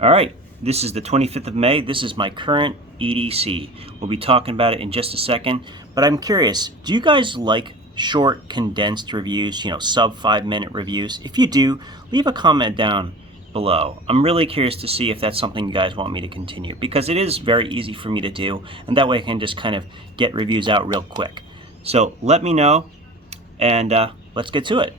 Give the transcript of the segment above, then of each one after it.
All right, this is the 25th of May. This is my current EDC. We'll be talking about it in just a second, but I'm curious, do you guys like short, condensed reviews, sub 5-minute reviews? If you do, leave a comment down below. I'm really curious to see if that's something you guys want me to continue, because it is very easy for me to do, and that way I can just kind of get reviews out real quick. So let me know, and let's get to it.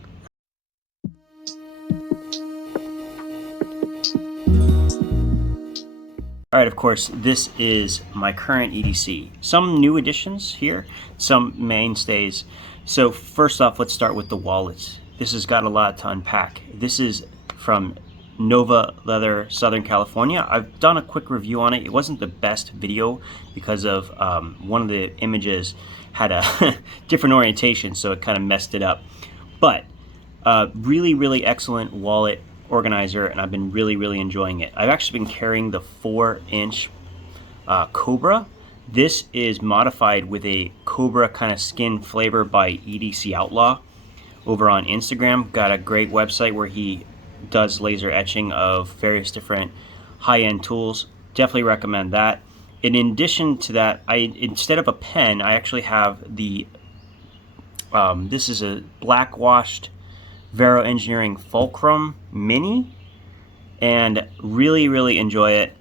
All right, of course, this is my current EDC. Some new additions here, some mainstays. So first off, let's start with the wallets. This has got a lot to unpack. This is from Nova Leather, Southern California. I've done a quick review on it. It wasn't the best video because of one of the images had a different orientation, so it kind of messed it up. But really, really excellent wallet organizer, and I've been really enjoying it. I've actually been carrying the 4-inch Cobra. This is modified with a Cobra kind of skin flavor by EDC Outlaw over on Instagram. Got a great website where he does laser etching of various different high-end tools. Definitely recommend that. In addition to that, instead of a pen, I actually have the this is a black washed Vero Engineering Fulcrum Mini, and really enjoy it,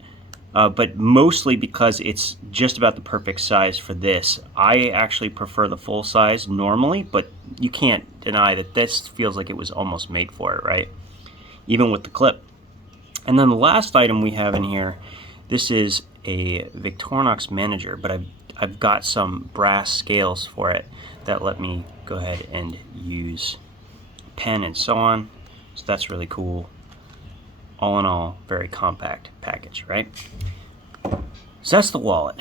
but mostly because it's just about the perfect size for this. I actually prefer the full size normally, but you can't deny that this feels like it was almost made for it, right? Even with the clip. And then the last item we have in here, this is a Victorinox Manager, but I've got some brass scales for it that let me go ahead and use pen and so on, so that's really cool. All in all, very compact package, right? So that's the wallet.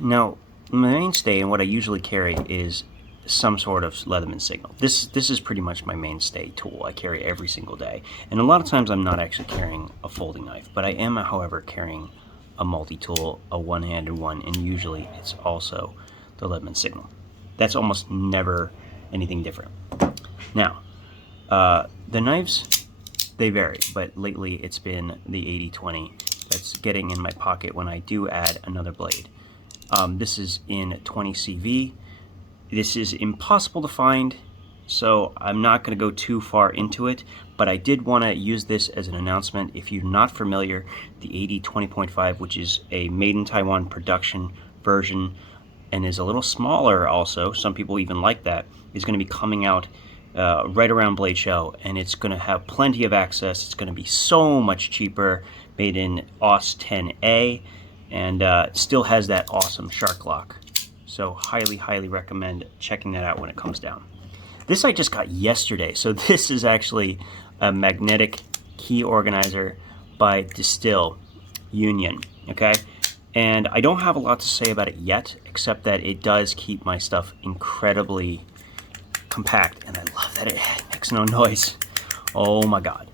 Now, my mainstay and what I usually carry is some sort of Leatherman Signal. This is pretty much my mainstay tool. I carry every single day, and a lot of times I'm not actually carrying a folding knife, but I am, however, carrying a multi-tool, a one-handed one, and usually it's also the Leatherman Signal. That's almost never anything different. Now, the knives, they vary, but lately it's been the 80-20 that's getting in my pocket when I do add another blade. This is in 20 CV. This is impossible to find, so I'm not going to go too far into it, but I did want to use this as an announcement. If you're not familiar, the 80-20.5, which is a made in Taiwan production version and is a little smaller also, some people even like that, is going to be coming out right around Blade Show, and it's going to have plenty of access. It's going to be so much cheaper, made in AUS 10A, and it still has that awesome shark lock. So highly recommend checking that out when it comes down. This I just got yesterday. So this is actually a magnetic key organizer by Distill Union, okay? And I don't have a lot to say about it yet, except that it does keep my stuff incredibly compact, and I love that it makes no noise. Oh my god.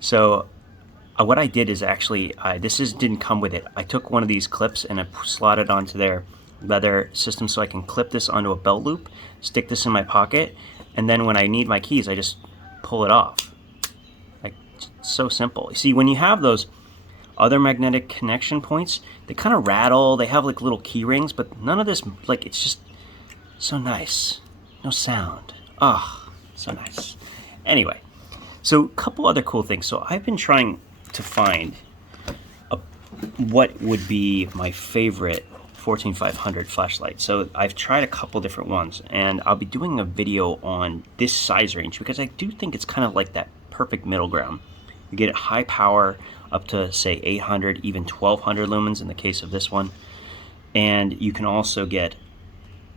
So what I did is actually, didn't come with it. I took one of these clips and I slotted onto their leather system so I can clip this onto a belt loop, stick this in my pocket, and then when I need my keys I just pull it off. Like, so simple. You see, when you have those other magnetic connection points, they kind of rattle, they have like little key rings, but none of this, like, it's just so nice. No sound. Oh, so nice. Anyway, so a couple other cool things. So I've been trying to find what would be my favorite 14500 flashlight. So I've tried a couple different ones, and I'll be doing a video on this size range because I do think it's kind of like that perfect middle ground. You get high power up to say 800, even 1200 lumens in the case of this one, and you can also get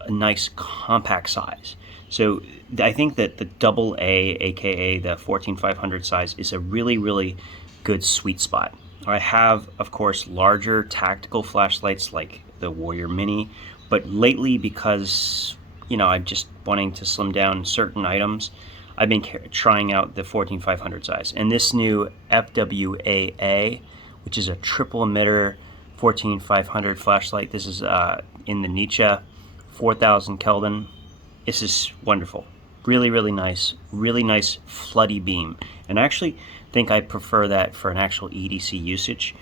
a nice compact size. So I think that the AA, aka the 14500 size, is a really good sweet spot. I have, of course, larger tactical flashlights like the Warrior Mini, but lately, because I'm just wanting to slim down certain items, I've been trying out the 14500 size, and this new FWAA, which is a triple emitter 14500 flashlight. This is in the Nietzsche 4000 Kelvin. This is wonderful. Really nice floody beam. And I actually think I prefer that for an actual EDC usage.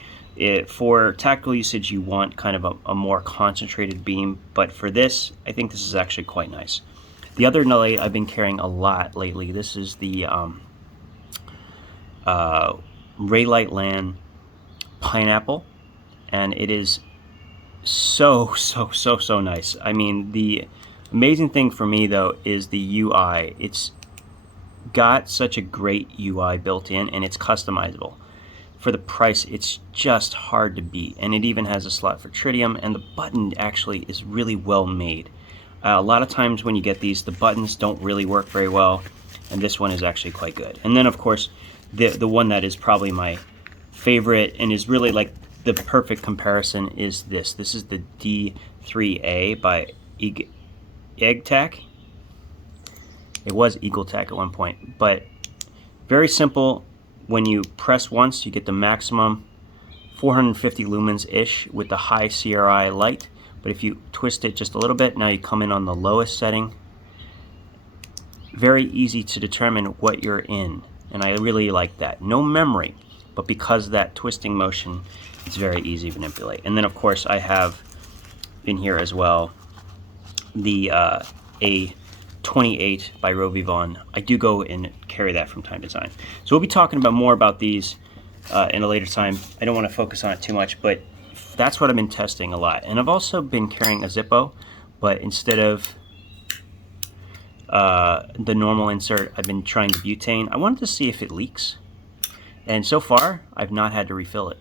For tactical usage, you want kind of a more concentrated beam, but for this, I think this is actually quite nice. The other light I've been carrying a lot lately, this is the Raylight Land Pineapple, and it is so nice. I mean, the amazing thing for me though is the UI. It's got such a great UI built in, and it's customizable. For the price, it's just hard to beat, and it even has a slot for tritium, and the button actually is really well made. A lot of times when you get these, the buttons don't really work very well, and this one is actually quite good. And then of course the one that is probably my favorite and is really like the perfect comparison is this. This is the D3A by EGTAC. It was EagleTac at one point, but very simple. When you press once, you get the maximum 450 lumens-ish with the high CRI light, but if you twist it just a little bit, now you come in on the lowest setting. Very easy to determine what you're in, and I really like that. No memory, but because of that twisting motion, it's very easy to manipulate. And then of course I have in here as well the A28 by Rovivon. I do go and carry that from time to time. So we'll be talking about more about these in a later time. I don't want to focus on it too much, but that's what I've been testing a lot. And I've also been carrying a zippo, but instead of the normal insert, I've been trying the butane. I wanted to see if it leaks, and so far I've not had to refill it.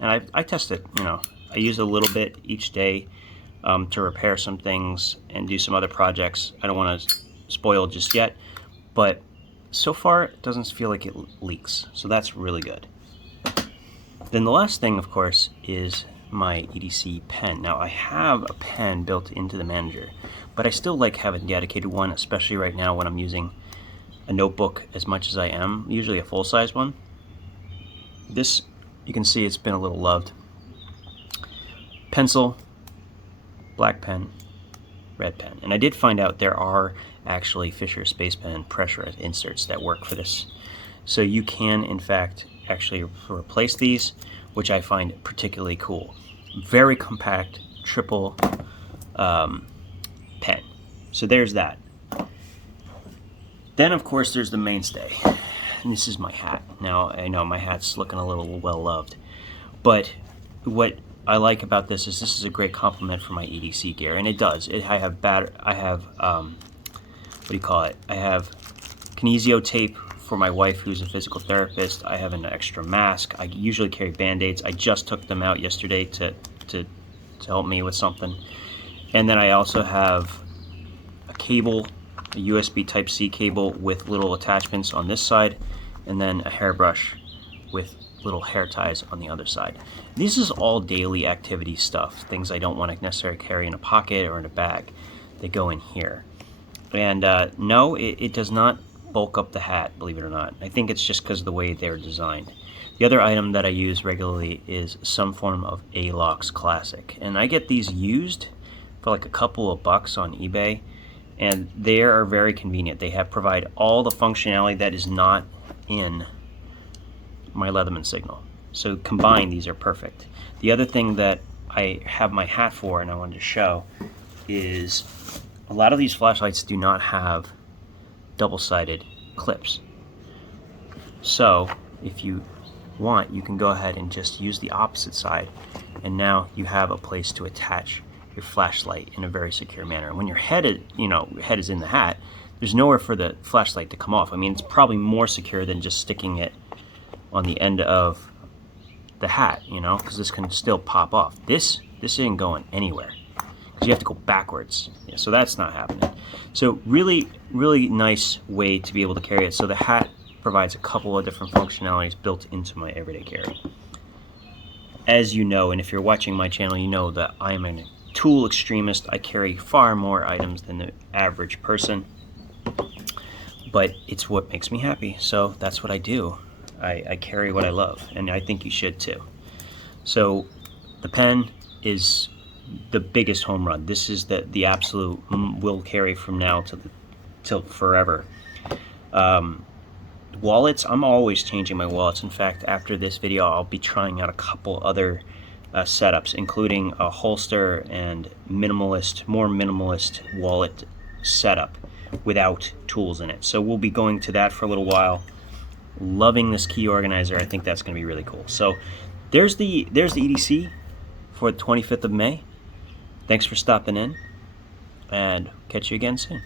And I test it, you know, I use a little bit each day to repair some things and do some other projects. I don't want to spoil just yet, but so far it doesn't feel like it leaks, so that's really good. Then the last thing, of course, is my EDC pen. Now I have a pen built into the Manager, but I still like having a dedicated one, especially right now when I'm using a notebook as much as I am, usually a full-size one. This, you can see it's been a little loved. Pencil, black pen, red pen. And I did find out there are actually Fisher Space Pen pressure inserts that work for this. So you can, in fact, actually replace these, which I find particularly cool. Very compact, triple pen. So there's that. Then, of course, there's the mainstay. And this is my hat. Now, I know my hat's looking a little well-loved, but what I like about this is a great complement for my EDC gear, and it does. I have what do you call it? I have kinesio tape for my wife, who's a physical therapist. I have an extra mask. I usually carry Band-Aids. I just took them out yesterday to help me with something. And then I also have a cable, a USB Type-C cable with little attachments on this side, and then a hairbrush with little hair ties on the other side. This is all daily activity stuff, things I don't want to necessarily carry in a pocket or in a bag. They go in here. And no, it does not bulk up the hat, believe it or not. I think it's just because of the way they're designed. The other item that I use regularly is some form of ALOX Classic, and I get these used for like a couple of bucks on eBay, and they are very convenient. They provide all the functionality that is not in my Leatherman Signal. So combined, these are perfect. The other thing that I have my hat for, and I wanted to show, is a lot of these flashlights do not have double-sided clips. So if you want, you can go ahead and just use the opposite side, and now you have a place to attach your flashlight in a very secure manner. When your head is in the hat, there's nowhere for the flashlight to come off. I mean, it's probably more secure than just sticking it on the end of the hat, you know, because this can still pop off. This isn't going anywhere because you have to go backwards. Yeah, so that's not happening. So really nice way to be able to carry it. So the hat provides a couple of different functionalities built into my everyday carry. As you know, and if you're watching my channel, you know that I am a tool extremist. I carry far more items than the average person, but it's what makes me happy, so that's what I do. I carry what I love, and I think you should too. So the pen is the biggest home run. This is the absolute will carry from now till forever. Wallets, I'm always changing my wallets. In fact, after this video, I'll be trying out a couple other setups, including a holster and more minimalist wallet setup without tools in it. So we'll be going to that for a little while. Loving this key organizer. I think that's going to be really cool. So there's the EDC for the 25th of May. Thanks for stopping in, and catch you again soon.